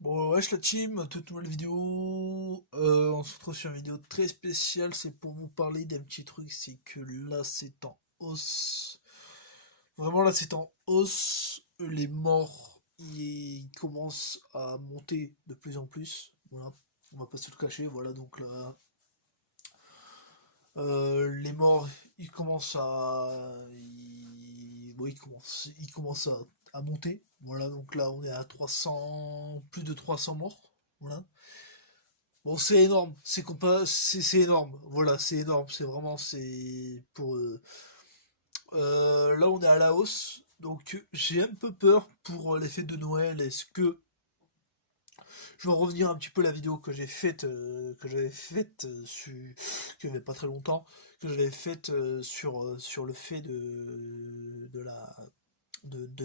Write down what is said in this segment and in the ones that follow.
Bon, wesh la team, toute nouvelle vidéo. On se retrouve sur une vidéo très spéciale. C'est pour vous parler d'un petit truc. C'est que là, c'est en hausse. Vraiment, là, c'est en hausse. Les morts, ils commencent à monter de plus en plus. Voilà, on va pas se le cacher. Voilà, donc là, les morts, ils commencent à. Bon, ils commencent à monter. Voilà, donc là, on est à 300. Plus de 300 morts. Voilà. Bon, c'est énorme, c'est énorme, voilà, c'est énorme, c'est vraiment, c'est pour... là, on est à la hausse, donc j'ai un peu peur pour les fêtes de Noël. Est-ce que... Je vais revenir un petit peu à la vidéo que j'avais faite, qu'il n'y avait pas très longtemps, que j'avais faite sur le fait de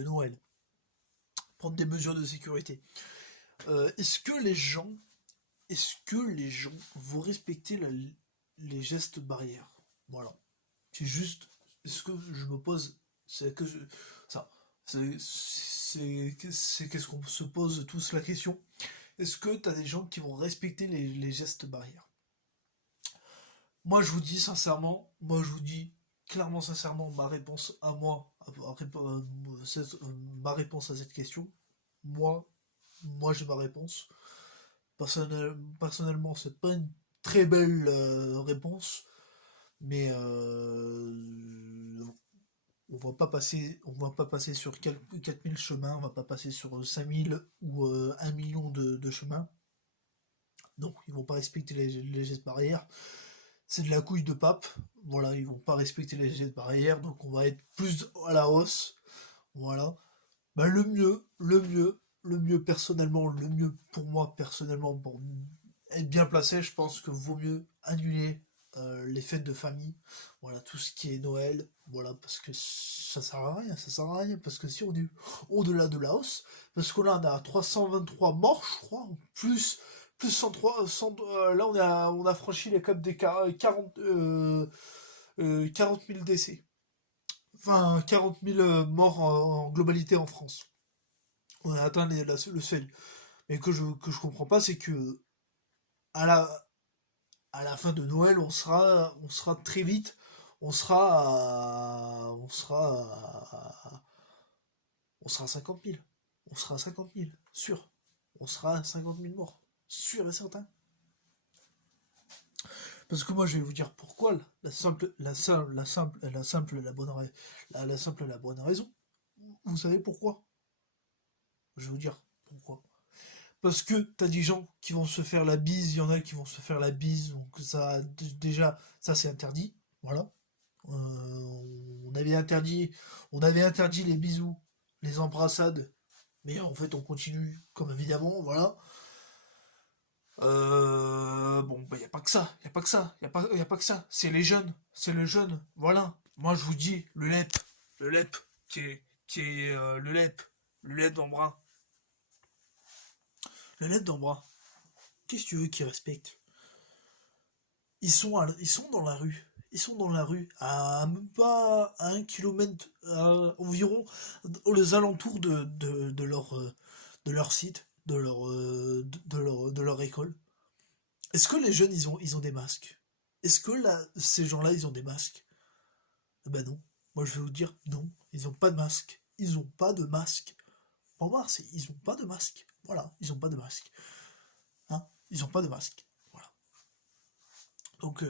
Noël, prendre des mesures de sécurité. Est-ce que les gens vont respecter les gestes barrières? Voilà. C'est juste, est-ce que je me pose, c'est que je, ça, c'est qu'est-ce qu'on se pose tous la question. Est-ce que t'as des gens qui vont respecter les gestes barrières? Moi, je vous dis sincèrement, moi, je vous dis clairement sincèrement ma réponse à moi, ma réponse à cette question. Moi, moi, j'ai ma réponse. Personnellement, c'est pas une très belle réponse, mais on va pas passer sur 4000 chemins, on va pas passer sur 5000 ou 1 million de chemins. Donc, ils vont pas respecter les gestes barrières. C'est de la couille de pape. Voilà, ils vont pas respecter les gestes barrières, donc on va être plus à la hausse. Voilà. Bah, le mieux personnellement, le mieux pour moi personnellement, pour être bien placé, je pense que vaut mieux annuler les fêtes de famille, voilà, tout ce qui est Noël, voilà, parce que ça sert à rien, ça sert à rien, parce que si on est au-delà de la hausse, parce que là on a 323 morts, je crois, plus 103, là on a franchi les caps des 40 000 décès, enfin 40 000 morts en globalité en France. On a atteint le seuil. Mais que je comprends pas, c'est que à la, à la fin de Noël, on sera très vite, on sera à 50 000. On sera à 50 000, sûr. On sera à 50 000 morts, sûr et certain. Parce que moi, je vais vous dire pourquoi, la simple et la bonne raison. Vous savez pourquoi? Je vais vous dire pourquoi. Parce que t'as des gens qui vont se faire la bise, il y en a qui vont se faire la bise, donc ça, déjà, ça c'est interdit, voilà. On avait interdit, on avait interdit les bisous, les embrassades, mais en fait on continue comme évidemment, voilà. Bon, bah y a pas que ça, y a pas que ça, y a pas que ça. C'est les jeunes, voilà. Moi je vous dis, le LEP, le LEP d'Embrun, le LEP d'Embrun. Qu'est-ce que tu veux qu'ils respectent? Ils sont dans la rue. Ils sont dans la rue, à même pas à 1 kilomètre, environ, aux alentours de leur site, de leur école. Est-ce que les jeunes, ils ont des masques? Est-ce que là, ces gens-là, ils ont des masques? Eh ben non. Moi, je vais vous dire, non, ils ont pas de masque. Ils ont pas de masque. Pour voir, ils ont pas de masque. Voilà, ils ont pas de masque. Hein, ils ont pas de masque. Voilà. Donc,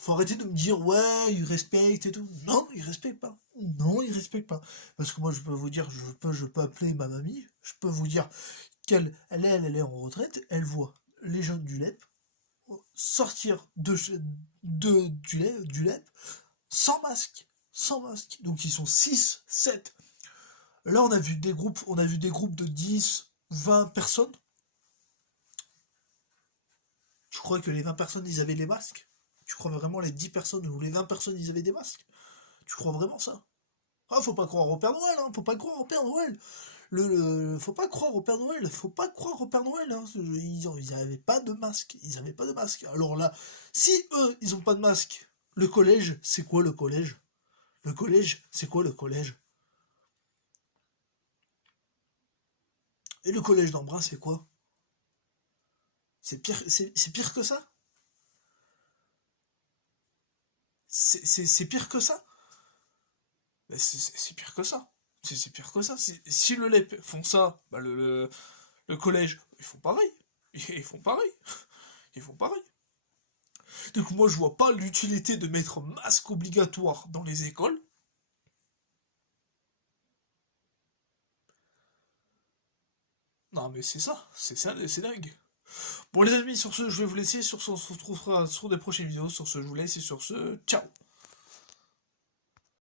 faut arrêter de me dire, ouais, ils respectent et tout. Non, ils respectent pas. Non, ils respectent pas. Parce que moi, je peux vous dire, je peux appeler ma mamie, je peux vous dire elle est en retraite, elle voit les jeunes du LEP sortir du LEP sans masque. Sans masque. Donc, ils sont 6 7. Là, on a vu des groupes de 10 20 personnes. Tu crois que les 20 personnes, ils avaient les masques? Tu crois vraiment les 10 personnes ou les 20 personnes, ils avaient des masques? Tu crois vraiment ça? Ah, faut pas croire au Père Noël, hein, faut pas croire au Père Noël. Faut pas croire au Père Noël, faut pas croire au Père Noël, hein. Ils avaient pas de masque, ils avaient pas de masque. Alors là, si eux, ils ont pas de masque, le collège, c'est quoi le collège? Le collège, c'est quoi le collège? Et le collège d'Embrun, c'est quoi? C'est pire que ça. C'est pire que ça. C'est pire que ça. C'est pire que ça. Si le LEP font ça, bah le collège, ils font pareil. Ils font pareil. Ils font pareil. Donc moi je vois pas l'utilité de mettre masque obligatoire dans les écoles. Non mais c'est ça, c'est dingue. Bon les amis, sur ce je vais vous laisser, sur ce on se retrouvera sur des prochaines vidéos, sur ce je vous laisse et sur ce, ciao.